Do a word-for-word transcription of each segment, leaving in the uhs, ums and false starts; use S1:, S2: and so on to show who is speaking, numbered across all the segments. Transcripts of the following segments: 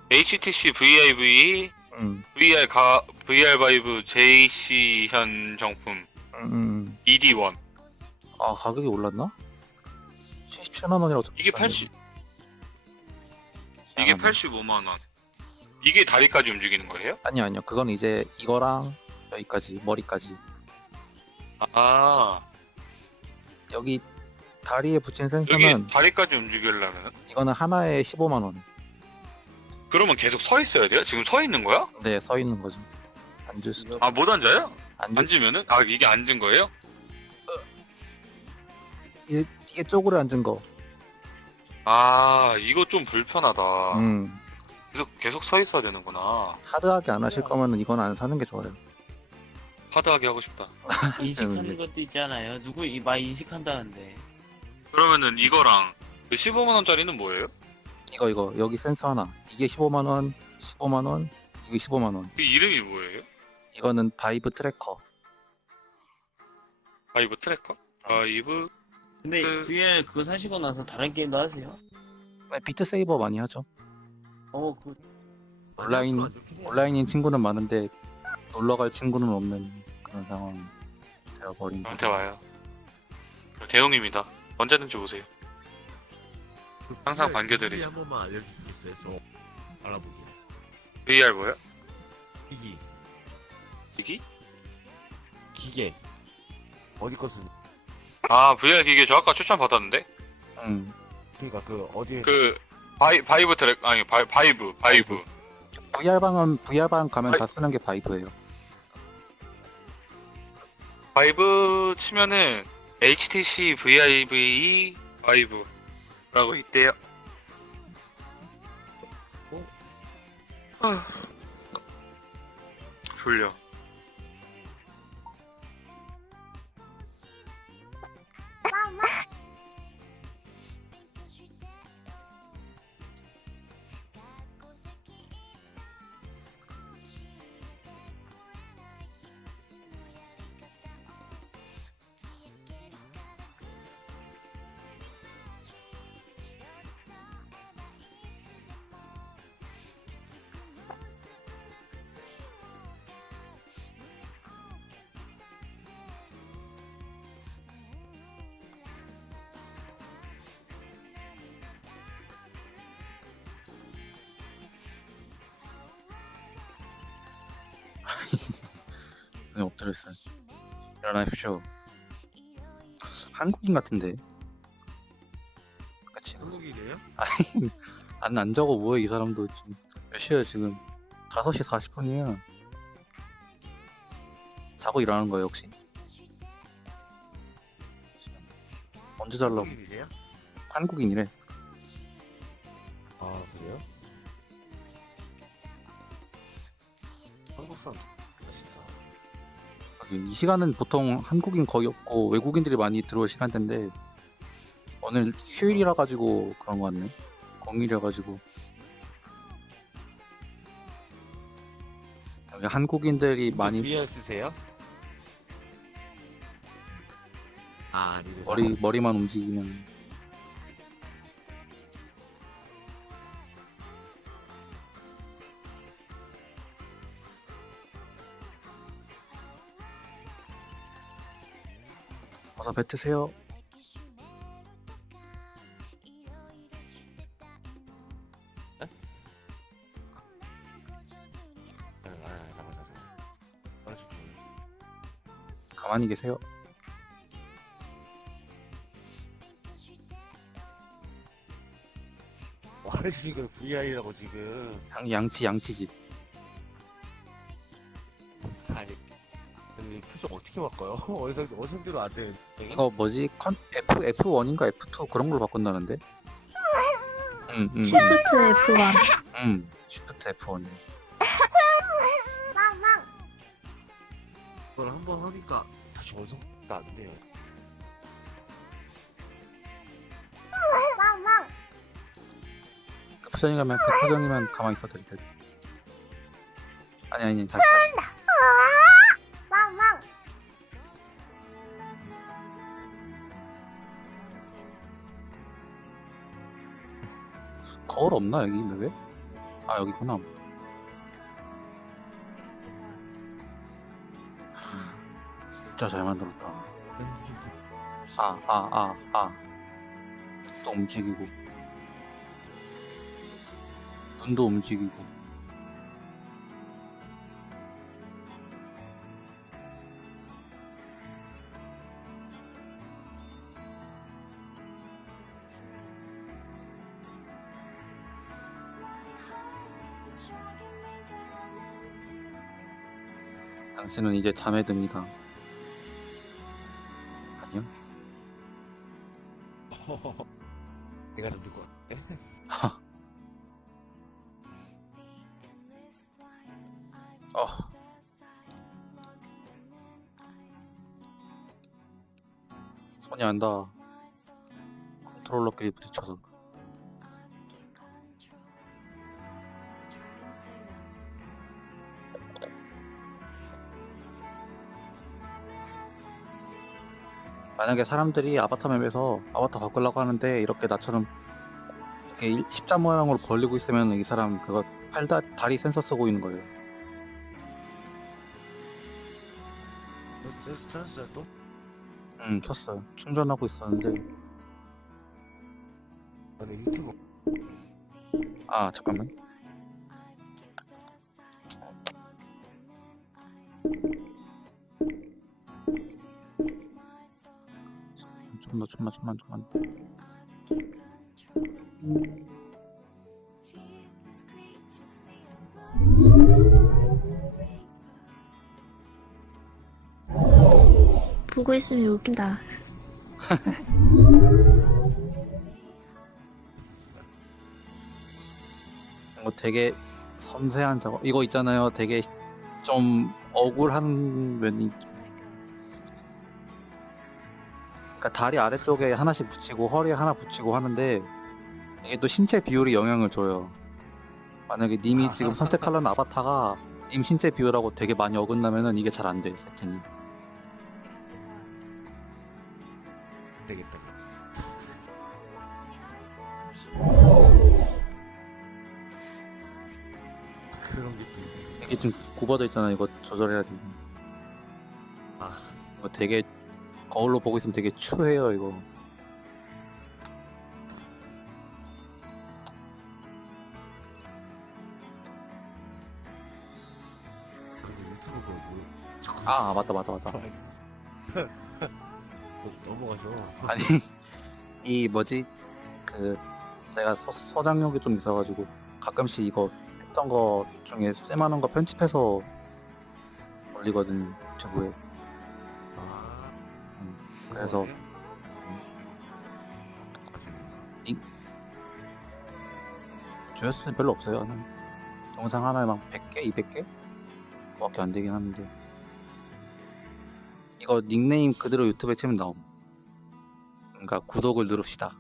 S1: 에이치티씨 브이아이브이
S2: 음,
S1: 브이알 가 브이알 바이브 제이씨 현 정품
S2: 음, 음.
S1: 이디원.
S2: 아, 가격이 올랐나? 칠십칠만 원이라고 적혀
S1: 이게
S2: 있었는데.
S1: 팔십 이게
S2: 희한하네.
S1: 팔십오만 원. 이게 다리까지 움직이는 거예요?
S2: 아니요, 아니요. 그건 이제 이거랑 여기까지, 머리까지.
S1: 아,
S2: 여기 다리에 붙인
S1: 여기
S2: 센서는
S1: 다리까지 움직이려면
S2: 이거는 하나에 십오만 원.
S1: 그러면 계속 서 있어야 돼요? 지금 서 있는 거야?
S2: 네, 서 있는 거죠. 앉을 수도.
S1: 아, 못 앉아요?
S2: 앉을
S1: 앉으면은? 아, 이게 앉은 거예요?
S2: 이게, 이게 쪼그려 앉은 거.
S1: 아, 이거 좀 불편하다.
S2: 음,
S1: 계속 계속 서 있어야 되는구나.
S2: 하드하게 안 하실 거면 이건 안 사는 게 좋아요.
S1: 하드하게 하고 싶다.
S3: 인식하는 것도 있잖아요. 누구 이 막 인식한다는데.
S1: 그러면은 이거랑 십오만 원짜리는 뭐예요?
S2: 이거 이거 여기 센서 하나. 이게 십오만 원, 십오만 원, 이게 십오만 원.
S1: 그 이름이 뭐예요?
S2: 이거는 바이브 트래커.
S1: 바이브 트래커? 바이브
S3: 근데
S1: 그-
S3: 브이알 그거 사시고 나서 다른 게임도 하세요?
S2: 네, 비트 세이버 많이 하죠.
S3: 어, 그
S2: 온라인
S3: 안 좋긴 해요.
S2: 온라인인 친구는 많은데 놀러 갈 친구는 없는 그런 상황이 되어버린
S1: 저한테 와요. 저 대웅입니다. 언제든지 오세요. 항상 반겨드리죠.
S4: 한 번만 알려주시겠어요? 저 알아보기.
S1: 브이알 뭐요?
S4: 기기.
S1: 기기?
S4: 기계. 어디 거 쓰는?
S1: 아, 브이알 기계 저 아까 추천 받았는데?
S2: 음,
S4: 그러니까 그 어디에
S1: 그 바이 바이브 트랙 아니 바이 바이브 바이브.
S2: 브이알방은 브이알방 가면
S1: 아이.
S2: 다 쓰는 게 바이브예요.
S1: 바이브 치면은 에이치티씨 브이아이브이 바이브라고 있대요.
S4: 어?
S1: 아, 졸려.
S2: 네, 엎드렸어요. 일어나십시오. 한국인 같은데. 그러니까 지금
S4: 한국이래요?
S2: 안, 안 적어 뭐야 이 사람도 지금 몇 시야 지금? 다섯 시 사십 분이야. 자고 일어나는 거예요 혹시? 지금 언제 잘라고?
S4: 한국인이래요?
S2: 한국인이래.
S4: 아 그래요? 한국 사람 진짜.
S2: 이 시간은 보통 한국인 거의 없고 외국인들이 많이 들어올 시간대인데 오늘 휴일이라 가지고 그런 거 같네. 공휴일이라 가지고 여기 한국인들이 많이
S4: 브이알 쓰세요? 아 아니래.
S2: 머리 머리만 움직이면 어서 뱉으세요.
S4: 아, 아, 잠깐 잠깐. 알았어.
S2: 가만히 계세요.
S4: 말해주신 거 브이알이라고 지금.
S2: 양, 양치 양치지.
S4: 아니. 근데 표정 어떻게 바꿔요? 어디서 어디서도 안 돼.
S2: 이거 뭐지? 컨 F 에프원인가 에프투 그런 걸로 바꾼다는데? 음, 음,
S5: 시프트 에프원.
S2: 음, 쉬프트 에프원.
S4: 그걸 한 번 하니까 다시 원성가 안 돼요.
S2: 그 표정이면 그 표정이면 가만히 있어도 될 듯. 아니 아니 다시 다시. 거울 없나 여기 왜? 아 여기 있구나. 진짜 잘 만들었다. 아 아 아 아. 또 움직이고 눈도 움직이고. 당신은 이제 잠에 듭니다. 아니요?
S4: 내가 좀 듣고 왔네.
S2: 어. 손이 안 닿아. 컨트롤러끼리 부딪혀서. 만약에 사람들이 아바타 맵에서 아바타 바꾸려고 하는데 이렇게 나처럼 이렇게 일- 십자 모양으로 벌리고 있으면 이 사람 그거 팔다 다리 센서 쓰고 있는 거예요.
S4: 저 찾았어요 또?
S2: 응, 켰어요. 충전하고 있었는데.
S4: 아니 유튜브
S2: 아, 잠깐만. 좀만, 좀만, 좀만, 좀만.
S5: 보고 있으면 웃긴다.
S2: 이거 되게 섬세한 작업. 이거 있잖아요. 되게 좀 억울한 면이. 그러니까 다리 아래쪽에 하나씩 붙이고 허리에 하나 붙이고 하는데 이게 또 신체 비율이 영향을 줘요. 만약에 님이 지금 선택하려는 아바타가 님 신체 비율하고 되게 많이 어긋나면은 이게 잘 안 돼, 세팅이.
S4: 되겠다. 그런 게 또 있네.
S2: 이게 좀 굽어져 있잖아. 이거 조절해야 돼.
S4: 아
S2: 이거 되게 거울로 보고 있으면 되게 추해요, 이거.
S4: 근데 유튜브 그거 뭐 자꾸
S2: 아, 맞다, 맞다, 맞다.
S4: 넘어가죠.
S2: 아니, 이 뭐지? 그 제가 서, 서장력이 좀 있어가지고 가끔씩 이거 했던 거 중에 쓸만한 거 편집해서 올리거든, 유튜브에.
S4: 아
S2: 음, 그래서 조회수는 별로 없어요. 한 영상 하나에 막 백 개, 이백 개? 그거밖에 안 되긴 하는데. 이거 닉네임 그대로 유튜브에 치면 나옴. 그러니까 구독을 누릅시다.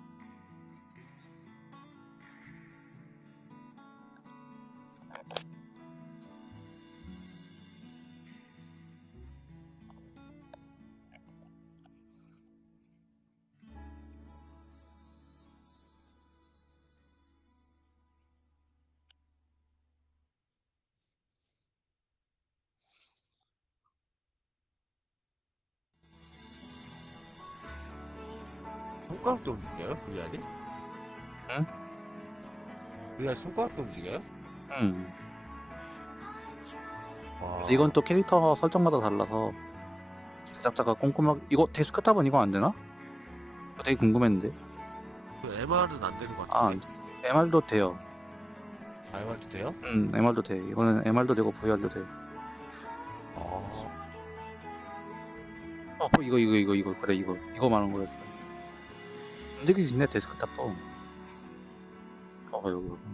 S4: 손가락도 움직여요? 브이알이?
S2: 응?
S4: 브이알 손가락도 움직여요?
S2: 음.
S4: 와.
S2: 근데 이건 또 캐릭터 설정마다 달라서 제작자가 꼼꼼하게. 이거 데스크탑은 이거 안 되나? 이거 되게 궁금했는데.
S4: 그 엠알은 안 되는 것
S2: 아,
S4: 같은데.
S2: 엠알도 돼요.
S4: 아, 엠알도 돼요?
S2: 음, 엠알도 돼. 이거는 엠알도 되고 브이알도 돼.
S4: 아.
S2: 어, 이거 이거 이거 이거 그래 이거 이거 말한 거였어. 움직이시네 데스크탑도. 어, 여기 여기.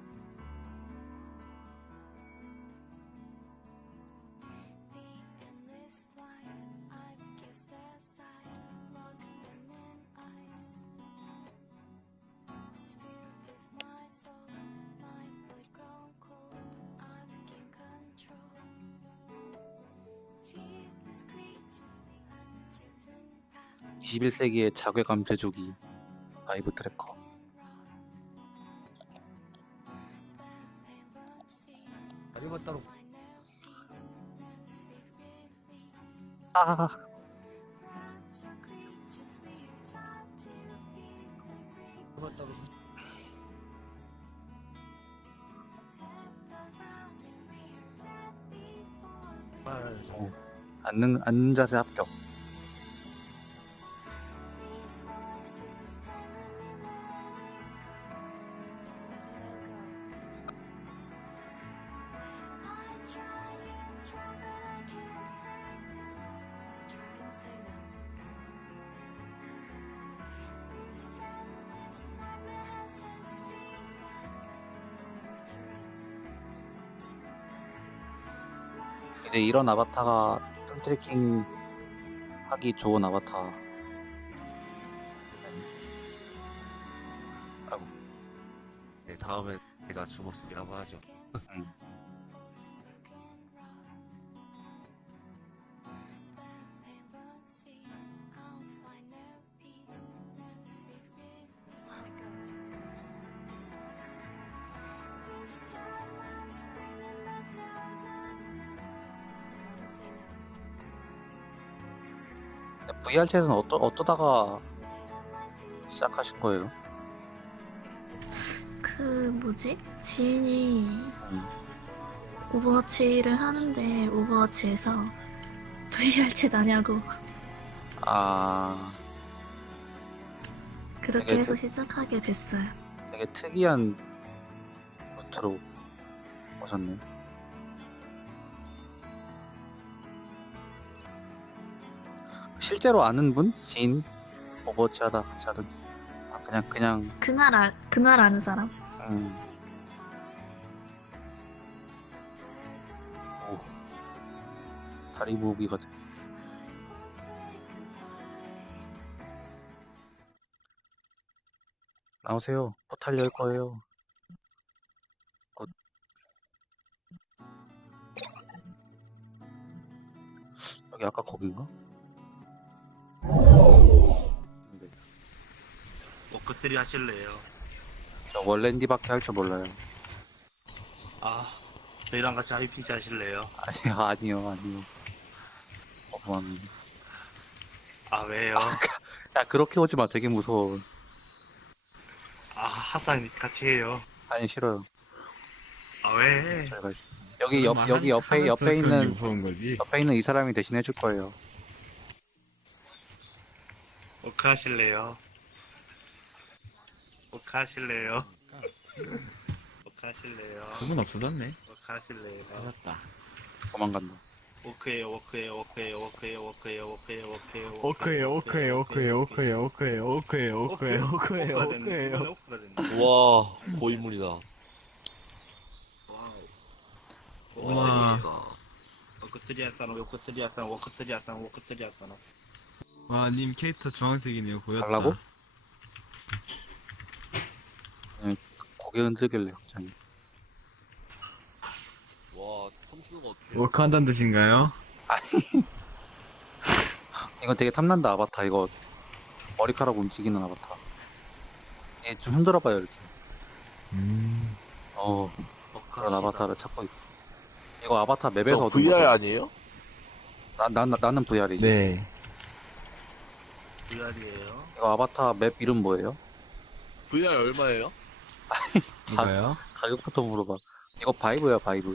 S2: 이십일 세기의 자괴감 제조기 바이브 트래커.
S4: 다리만 따로
S2: 아,
S4: 다리만 따로. 아,
S2: 어, 앉는 앉는 자세 합격. 이제 이런 아바타가 풀트래킹 하기 좋은 아바타. 아이고,
S4: 네, 다음에 제가 주먹이라고 하죠.
S2: 응. 브이알 챗은 어떠, 어떠다가 시작하신 거예요?
S5: 그 뭐지? 지인이
S2: 음.
S5: 오버워치를 하는데 오버워치에서 브이알 챗 아냐고
S2: 아,
S5: 그렇게
S2: 되게
S5: 해서
S2: 특-
S5: 시작하게 됐어요.
S2: 되게 특이한 루트로 오셨네. 실제로 아는 분? 지인? 오버워치 하다 같이 하든지. 아, 그냥, 그냥,
S5: 그날 아, 그날 아는 사람.
S2: 음. 오. 다리 모으기가 돼. 나오세요. 포탈 열 거예요. 곧. 여기 아까 거긴가? 네.
S6: 워크쓰리 하실래요?
S2: 저 원랜디밖에 할 줄 몰라요.
S6: 아, 저희랑 같이 하이피지 하실래요?
S2: 아니요, 아니요, 아니요. 어부함.
S6: 아, 왜요?
S2: 야, 그렇게 오지 마. 되게 무서워.
S6: 아, 합상 같이 해요.
S2: 아니, 싫어요.
S6: 아, 왜?
S2: 잘 가시. 여기 옆, 여기 옆에, 옆에 있는,
S7: 무서운 거지.
S2: 옆에 있는 이 사람이 대신 해줄 거예요.
S6: 워크 하실래요? 워크 하실래요? 워크 하실래요?
S7: 그분 없어졌네.
S6: 워크 하실래요?
S7: 맞았다.
S2: 도망간다.
S6: 워크에요, 워크에요, 워크에요, 워크에요, 워크에요, 워크에요, 워크에요,
S7: 오케이 오케이 오케이 오케이 오케이 오케이 오케이 오케이 오케이
S6: 워크가
S7: 오케이.
S6: 됐네. 이번에 워크가 됐네.
S8: 와 고인물이다.
S6: 와우.
S7: 와.
S6: 워크쓰리 할까나, 워크쓰리 할까나, 워크쓰리 할까나, 워크쓰리 할까나.
S7: 와, 님 캐릭터 주황색이네요. 보였다.
S2: 갈라고? 그냥 고개 흔들길래 갑자기.
S8: 와 탐수가 어떻게?
S7: 워크한다는 뜻인가요?
S2: 이건 되게 탐난다 아바타. 이거 머리카락 움직이는 아바타. 얘 좀 흔들어봐요 이렇게.
S7: 음.
S2: 어,
S6: 워크
S2: 그런
S6: 합시다.
S2: 아바타를 찾고 있었어. 이거 아바타 맵에서
S8: 저
S2: 얻은
S8: 브이알
S2: 거죠?
S8: 아니에요?
S2: 나, 나, 나, 나는 브이알이지.
S7: 네.
S6: 브이알이에요.
S2: 이거 아바타 맵 이름 뭐예요?
S8: 브이알 얼마예요?
S7: 이거요?
S2: 가격부터 물어봐. 이거 바이브야 바이브.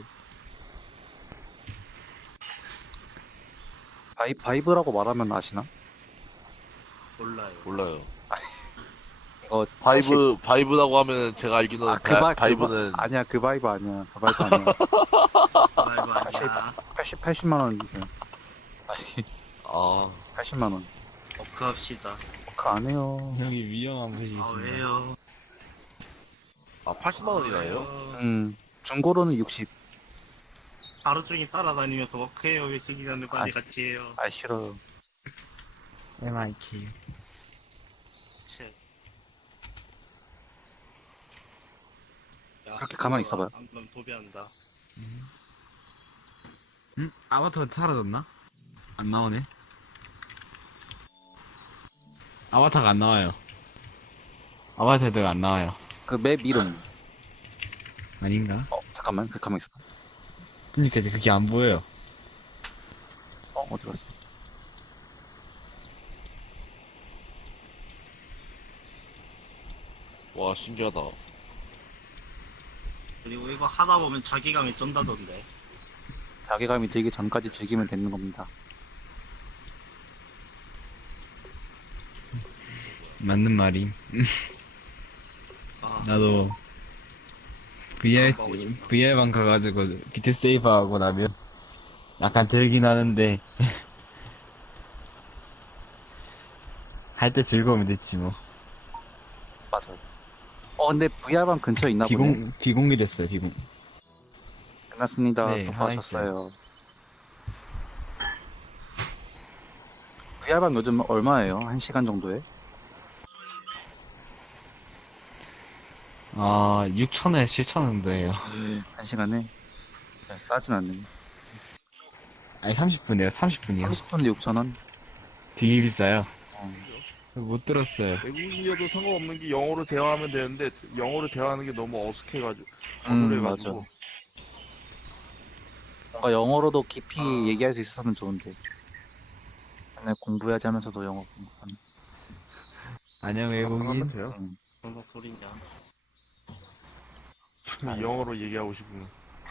S2: 바이, 바이브라고 말하면 아시나?
S6: 몰라요.
S8: 몰라요.
S2: 이거
S8: 바이브 바이브라고 하면 제가 알기로는
S2: 아, 그
S8: 바,
S2: 바,
S8: 바이브는
S2: 그 바, 아니야 그 바이브 아니야 그 바이브 아니야.
S6: 아이고, 아니야.
S2: 팔십, 팔십만 원 있어요. 아니
S8: 아
S2: 팔십만 원.
S6: 워크 합시다.
S2: 그 안 해요.
S7: 형이 위험한
S6: 아,
S7: 분이시네.
S6: 왜요?
S8: 아 팔십만 원이나요?
S6: 왜요?
S2: 음 중고로는 육십.
S6: 하루 종일 따라다니면서 워크해요. 몇 시간을 빨리
S2: 아,
S6: 같이 해요.
S2: 아 싫어요.
S7: 엠아이케이.
S6: 切.
S2: 그렇게 가만히 있어봐요.
S6: 방금 도배한다.
S7: 음? 아바타 사라졌나? 안 나오네. 아바타가 안 나와요. 아바타가 안 나와요.
S2: 그 맵 이름.
S7: 아닌가?
S2: 어 잠깐만 그 가만 있어.
S7: 그니까 이제 그게 안 보여요.
S2: 어 어디 갔어?
S8: 와, 신기하다.
S6: 그리고 이거 하다 보면 자기감이 쩐다던데.
S2: 자괴감이 들기 전까지 즐기면 되는 겁니다.
S7: 맞는 말임.
S6: 아,
S7: 나도 VR
S6: 가고 싶다.
S7: VR방 가가지고 비트 세이브 하고 나면 약간 들긴 하는데 할 때 즐거우면 됐지 뭐.
S2: 맞아요. 어 근데 브이알방 근처에 있나 보네.
S7: 비공 비공개 됐어요 비공.
S2: 끝났습니다.
S7: 네,
S2: 수고하셨어요. 브이알방 요즘 얼마예요? 한 시간 정도에?
S7: 아 육천 원에 칠천 원 정도예요.
S2: 한 시간에? 야, 싸진 않네.
S7: 아니 삼십 분이에요. 삼십 분이요.
S2: 삼십 분에 육천 원?
S7: 되게 비싸요.
S2: 어.
S7: 못 들었어요.
S4: 외국인이어도 상관없는 게 영어로 대화하면 되는데 영어로 대화하는 게 너무 어색해가지고
S2: 음,
S4: 어눌해가지고.
S2: 맞아. 뭔가 영어로도 깊이 얘기할 수 있었으면 좋은데. 맨날 공부해야지 하면서도 영어 공부하는.
S7: 안녕 외국인.
S4: 하면 돼요.
S2: 음.
S3: 무슨 소리냐.
S4: 영어로 얘기하고 싶으면.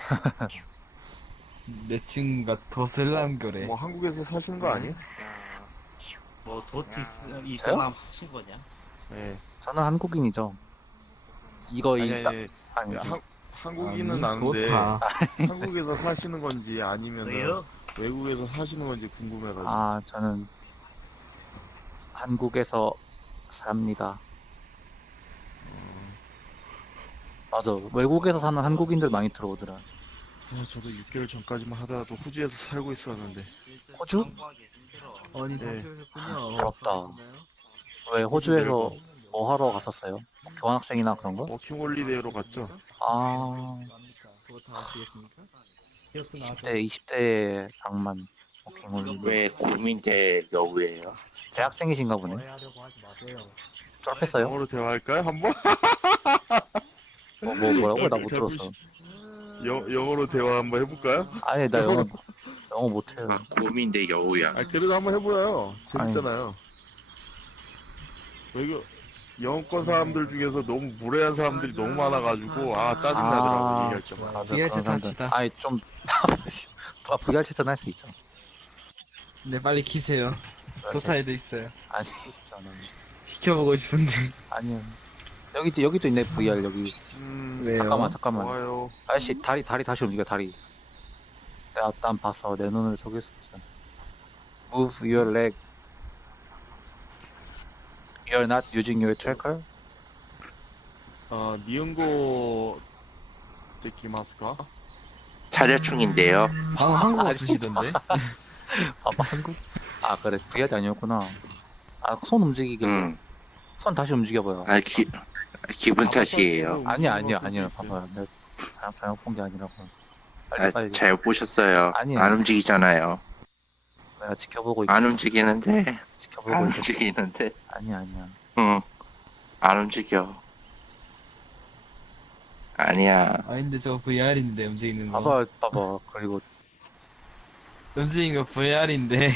S7: 내 친구가 도슬람 그래.
S4: 뭐 한국에서 사시는 거 아니에요?
S3: 뭐 도티스
S2: 저요?
S3: 이거만 합친 거냐?
S4: 네.
S2: 저는 한국인이죠. 이거
S4: 아니
S2: 이 딱
S4: 아니,
S2: 아니
S4: 한, 한국인은
S7: 아니,
S4: 아는데
S7: 도타.
S4: 한국에서 사시는 건지 아니면
S6: 왜요?
S4: 외국에서 사시는 건지 궁금해가지고.
S2: 아 저는 한국에서 삽니다. 맞아. 외국에서 사는 한국인들 많이 들어오더라.
S4: 아, 저도 육 개월 전까지만 하더라도 호주에서 살고 있었는데.
S2: 호주?
S4: 아니, 네.
S2: 부럽다. 왜 호주에서 뭐 하러 갔었어요? 뭐 교환학생이나 그런 거?
S4: 워킹홀리데이로 갔죠.
S2: 아 이십 대 이십 대의 낭만 워킹홀리데이.
S9: 왜 고민대 여우예요?
S2: 대학생이신가 보네. 졸업했어요?
S4: 영어로 대화할까요? 한번?
S2: 뭐, 뭐 뭐라고? 나 못 들었어.
S4: 영, 영어로 대화 한번 해볼까요?
S2: 아니 나 영어 영어 못해요.
S9: 아, 고민대 여우야.
S4: 아, 그래도 한번 해보아요. 재밌잖아요. 외국 영어권 사람들 중에서 너무 무례한 사람들이 너무 많아가지고 아 짜증나더라고
S2: 아,
S4: 얘기할 때마다.
S2: 맞아.
S7: 브이알챗
S2: 그런 사람들.
S7: 합시다.
S2: 아니 좀 아, 브이알챗은 할 수 있죠.
S7: 네 빨리 키세요. 도타에도 있어요.
S2: 아니 저는
S7: 지켜보고 싶은데.
S2: 아니요. 여기 여기도 있네 브이알 여기.
S4: 음,
S7: 왜요?
S2: 잠깐만 잠깐만.
S4: 좋아요.
S2: 아저씨 다리 다리 다시 움직여 다리. 내가 난 봤어 내 눈을 속였어. Move your leg. You're not using your tracker?
S4: 아 니은고 데키마스까?
S9: 차려 중인데요.
S7: 방 한국어 쓰시던데?
S2: 봐봐 한국. 아 그래 브이알이 아니었구나. 아 손 움직이길래.
S9: 음.
S2: 손 다시 움직여봐요.
S9: 아, 기, 기분 탓이에요.
S2: 아니야 아니야 아니야 봐봐요. 내가 잘못 잘못 본 게 아니라고. 빨리
S9: 아,
S2: 빨리.
S9: 잘 보셨어요.
S2: 아니에요.
S9: 안 움직이잖아요.
S2: 내가 지켜보고 있어.
S9: 안 움직이는데,
S2: 지켜보고
S9: 안
S2: 있어.
S9: 움직이는데.
S2: 아니야 아니야.
S9: 응. 안 움직여. 아니야.
S7: 아닌데 저거 브이알인데 움직이는 거.
S2: 봐봐 봐봐 그리고
S7: 움직이는 거 브이알인데.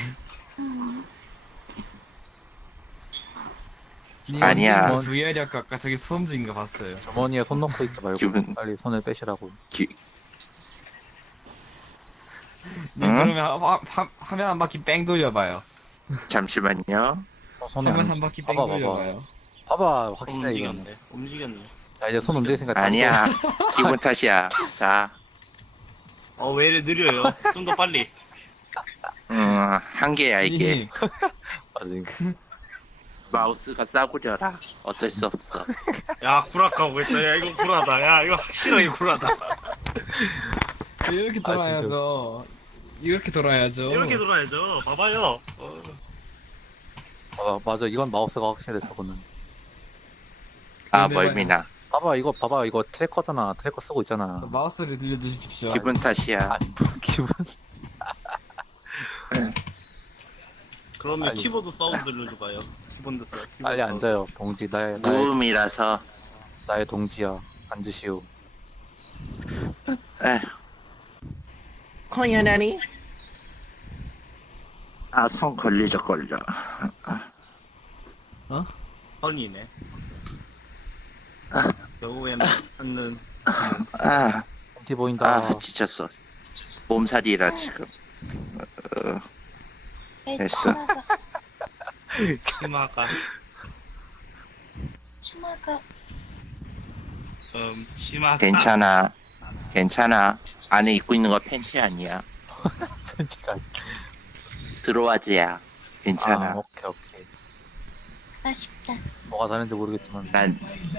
S9: 아니야.
S7: 브이알이 아까 아까 저기 손 움직인 거 봤어요.
S2: 주머니에 손 넣고 있지 말고
S9: 기분-
S2: 빨리 손을 빼시라고.
S9: 기,
S7: 님
S9: 응?
S7: 그러면 화, 화, 화면 한 바퀴 뺑 돌려봐요.
S9: 잠시만요.
S2: 어, 손에 안
S7: 화면 한
S2: 움직-
S7: 바퀴 뺑
S2: 봐봐 봐봐.
S7: 돌려봐요.
S2: 봐봐 확실해 이거는.
S3: 움직였네. 움직였네.
S2: 자 이제 손 움직였으니까 딴
S9: 아니야. 기분 탓이야. 자,
S6: 어, 왜 이래 느려요? 좀 더 빨리.
S9: 음, 한 개야, 이게.
S7: 님,
S2: 거- 맞아 이거.
S9: 마우스가 싸구려라. 어쩔 수 없어.
S6: 야, 구락하고 있어. 야, 이거 구라다. 야, 이거 확실하게 구라다.
S7: 이렇게
S2: 아,
S7: 돌아야죠. 이렇게 돌아야죠.
S6: 이렇게 돌아야죠. 봐봐요. 어.
S2: 봐봐 맞아 이건 마우스가 확실해 저거는.
S9: 아,
S7: 근데
S9: 멀미나.
S2: 봐봐 이거 봐봐 이거 트래커잖아. 트래커 쓰고 있잖아.
S7: 마우스를 들려주십시오.
S9: 기분 탓이야.
S2: 아니 뭐 기분.
S6: 그러면
S2: 아니.
S6: 키보드 사운드 들려줘봐요. 키보드 사운드.
S2: 빨리 앉아요 동지. 나의 나의,
S9: 무음이라서.
S2: 나의 동지야. 앉으시오.
S9: 에휴,
S6: 코야나니?
S9: 아, 손 걸리적 걸려.
S6: 허니네.
S9: 아.
S6: 겨우에 맞는
S9: 아,
S2: 티 보인다.
S9: 아, 지쳤어. 몸살이라 지금. 어, 됐어.
S6: 치마가
S5: 치마가
S6: 음 치마가
S9: 괜찮아. 괜찮아. 안에 입고 있는 거 팬티 아니야.
S2: 팬티가.
S9: 들어와지야. 괜찮아.
S2: 아, 오케이, 오케이.
S5: 아쉽다.
S2: 뭐가 다른지 모르겠지만.
S9: 난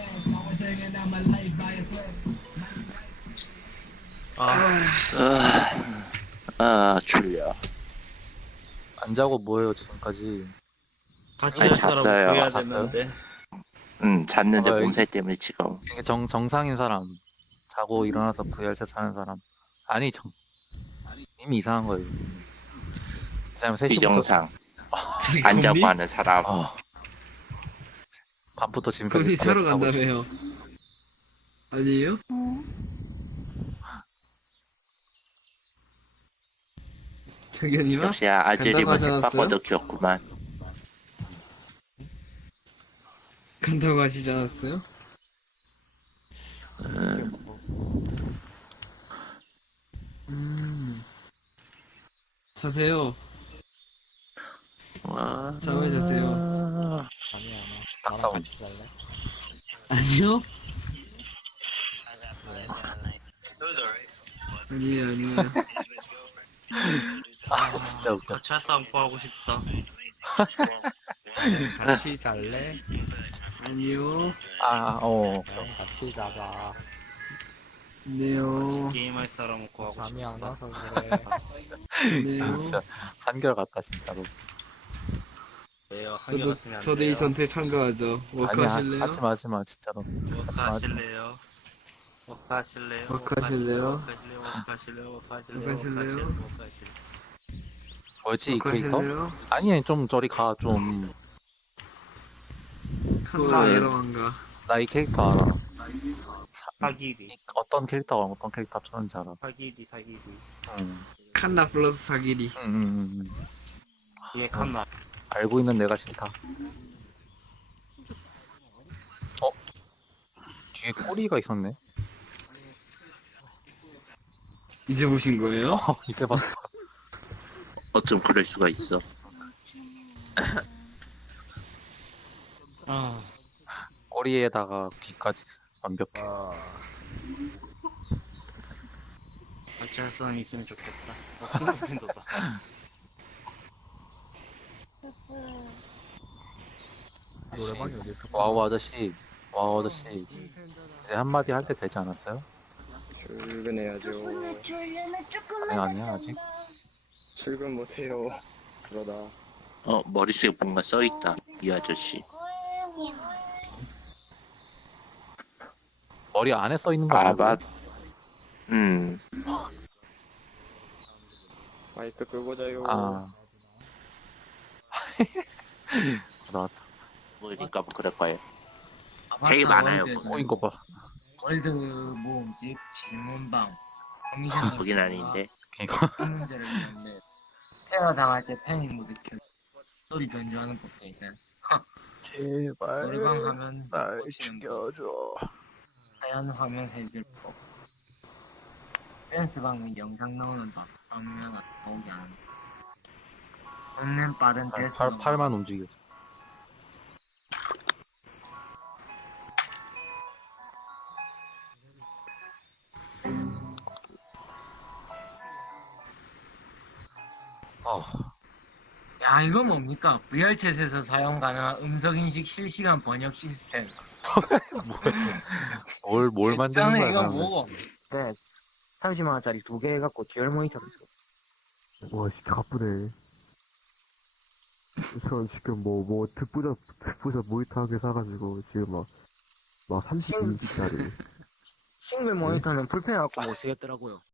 S9: 아, 아, 졸려.
S2: 안 자고 뭐해요, 지금까지.
S6: 같이
S9: 아니,
S6: 할 사람
S9: 잤어요.
S6: 구해야
S2: 아, 잤어요?
S6: 되는데
S9: 응, 잤는데
S2: 아, 여기-
S9: 몸살 때문에 지금.
S2: 이게 정, 정상인 사람. 자고 일어나서 브이알챗 사는 사람. 아니, 정, 이미 이상한 거예요. 이 사람 세 시부터.
S9: 비정상. 안 자고 하는 사람.
S2: 아. 밤부터 지금까지.
S10: 군이 차로
S2: 브이알챗 하고 있어.
S10: 간다며요. 아니에요? 정현이와?
S9: 역시 아들
S10: 간다고
S9: 입은
S10: 하지 않았어요?
S9: 색바꿔도 귀엽구만.
S10: 간다고 하시지 않았어요? 음. 자세요.
S9: 와.
S10: 잠을 자세요.
S2: 딱싸움.
S10: 아니요? 아니에요, 아니에요.
S2: 아, 진짜 웃겨.
S6: 같이 할 사람 구하고 싶다.
S7: 같이 잘래?
S10: 아니요.
S2: 아, 어.
S7: 같이 자자.
S10: 네요.
S6: 게임할 사람 구하고
S7: 잠이 안
S6: 싶다.
S7: 와서 그래.
S10: 네요.
S2: 진짜 한결 같다, 진짜로.
S6: 왜요? 한개
S10: 저도,
S6: 같으면 안
S10: 저도 이
S6: 돼요?
S10: 전태 참가하죠. 워크
S2: 아니야,
S10: 하실래요?
S2: 하지 마, 하지 마, 진짜로.
S6: 워크 하실래요? 워크 하실래요?
S10: 워크 하실래요?
S6: 워크 하실래요? 워크 하실래요? 워크 하실래요?
S10: 워크 하실래요?
S6: 워크 하실래요?
S2: 뭐였지, 이
S10: 워크
S2: 캐릭터?
S10: 하실래요?
S2: 아니, 좀 저리 가, 좀.
S10: 칸사
S9: 그-
S10: 에러왕가.
S2: 나 이 캐릭터 알아.
S6: 사기리
S2: 이, 어떤 캐릭터가 어떤 캐릭터 합쳤는지 알아.
S6: 사기리 사기리
S2: 응,
S10: 칸나 플러스 사기리.
S2: 응, 응, 응.
S6: 뒤에 칸나
S2: 알고 있는 내가 싫다. 어? 뒤에 꼬리가 있었네?
S10: 이제 보신 거예요?
S2: 어, 이제 봤어.
S9: 어쩜 그럴 수가 있어.
S6: 아
S2: 꼬리에다가 귀까지 완벽해.
S6: 같이 할 사람 있으면 좋겠다. 어, 팬도다.
S7: 노래방이 어디 있어?
S2: 와우 아저씨, 와우 아저씨. 이제 한마디 할 때 되지 않았어요?
S11: 출근해야죠.
S2: 아니, 아니야, 아직.
S11: 출근 못해요. 그러다.
S9: 어, 머릿속에 뭔가 써있다. 이 아저씨.
S2: 머리 안에 써 있는 거 아니야?
S9: 아바. 음.
S11: 마이크 끄고 자요.
S2: 아. 나왔다.
S9: 그러니까 뭐 그럴 거예요. 되게 많아요.
S2: 꼬인 거 봐.
S6: 월드 모음집 질문방 커미션
S9: 거긴 아닌데.
S2: 이거.
S6: 문제를 냈는데 테러 당할 때 패닉 못 느껴 소리 변조하는 법도 있네.
S2: 제발.
S6: 노래방 가면
S2: 날
S6: 꽂히는 법,
S2: 죽여줘.
S6: 하얀 화면 해줄 법, 댄스방 영상 나오는 법, 화면 안 나오게 하는 법, 걷는 빠른
S2: 팔,
S6: 댄스
S2: 팔, 팔만 움직여. 어,
S6: 야 이거 뭡니까? 브이알챗에서 사용 가능한 음성인식 실시간 번역 시스템.
S2: 뭘, 뭘 만드는 거야,
S6: 이거
S2: 사람들.
S6: 뭐고? 네, 삼십만 원짜리 두 개 해갖고 듀얼 모니터로 줘.
S11: 와, 진짜 가쁘네. 전 지금 뭐, 뭐, 특부자, 특부자 모니터 한 개 사가지고, 지금 막, 막 삼십 인치짜리.
S6: 싱글 모니터는 불편해갖고 못 쓰겠더라고요.